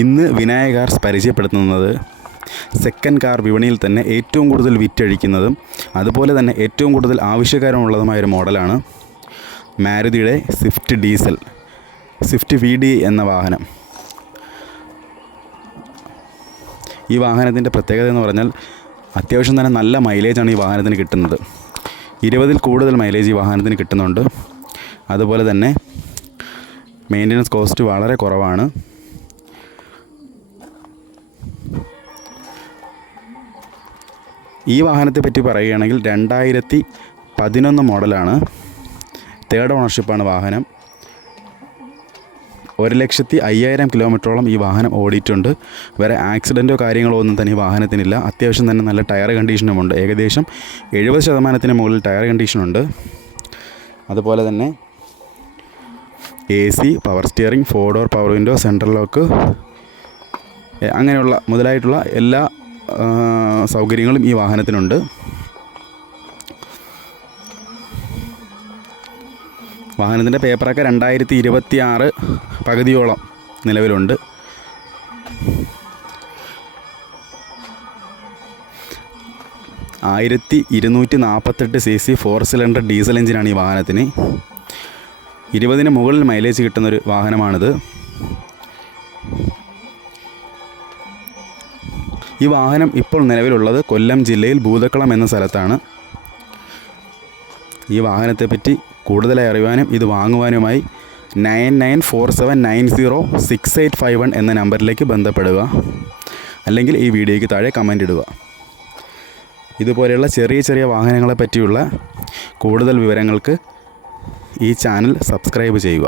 ഇന്ന് വിനായക കാർസ് പരിചയപ്പെടുത്തുന്നത് second car വിപണിയിൽ തന്നെ ഏറ്റവും കൂടുതൽ വിറ്റഴിക്കുന്നതും അതുപോലെ തന്നെ ഏറ്റവും കൂടുതൽ ആവശ്യക്കാരുമുള്ളതുമായൊരു മോഡലാണ് മാരുതിയുടെ സ്വിഫ്റ്റ് ഡീസൽ, സ്വിഫ്റ്റ് VD എന്ന വാഹനം. ഈ വാഹനത്തിൻ്റെ പ്രത്യേകത എന്ന് പറഞ്ഞാൽ അത്യാവശ്യം തന്നെ നല്ല മൈലേജാണ് ഈ വാഹനത്തിന് കിട്ടുന്നത്. 20-ൽ കൂടുതൽ മൈലേജ് ഈ വാഹനത്തിന് കിട്ടുന്നുണ്ട്. അതുപോലെ തന്നെ മെയിൻ്റനൻസ് കോസ്റ്റ് വളരെ കുറവാണ്. ഈ വാഹനത്തെ പറ്റി പറയുകയാണെങ്കിൽ 2011 മോഡലാണ്. 3rd ഓണർഷിപ്പാണ് വാഹനം. 1,05,000 കിലോമീറ്ററോളം ഈ വാഹനം ഓടിയിട്ടുണ്ട്. വേറെ ആക്സിഡൻറ്റോ കാര്യങ്ങളോ ഒന്നും തന്നെ ഈ വാഹനത്തിനില്ല. അത്യാവശ്യം തന്നെ നല്ല ടയർ കണ്ടീഷനുമുണ്ട്. ഏകദേശം 70% മുകളിൽ ടയർ കണ്ടീഷനുണ്ട്. അതുപോലെ തന്നെ AC, power steering, 4 door power window, central lock അങ്ങനെയുള്ള മുതലായിട്ടുള്ള എല്ലാ സൗകര്യങ്ങളും ഈ വാഹനത്തിനുണ്ട്. വാഹനത്തിൻ്റെ പേപ്പറൊക്കെ 2026 പകുതിയോളം നിലവിലുണ്ട്. CC 4 സിലിണ്ടർ ഡീസൽ എഞ്ചിനാണ് ഈ വാഹനത്തിന്. 20-ന് മുകളിൽ മൈലേജ് കിട്ടുന്നൊരു വാഹനമാണിത്. ഈ വാഹനം ഇപ്പോൾ നിലവിലുള്ളത് കൊല്ലം ജില്ലയിൽ ഭൂതക്കുളം എന്ന സ്ഥലത്താണ്. ഈ വാഹനത്തെപ്പറ്റി കൂടുതലായി അറിയുവാനും ഇത് വാങ്ങുവാനുമായി 9947906851 എന്ന നമ്പറിലേക്ക് ബന്ധപ്പെടുക. അല്ലെങ്കിൽ ഈ വീഡിയോയ്ക്ക് താഴെ കമൻ്റ് ഇടുക. ഇതുപോലെയുള്ള ചെറിയ ചെറിയ വാഹനങ്ങളെ പറ്റിയുള്ള കൂടുതൽ വിവരങ്ങൾക്ക് ഈ ചാനൽ സബ്സ്ക്രൈബ് ചെയ്യുക.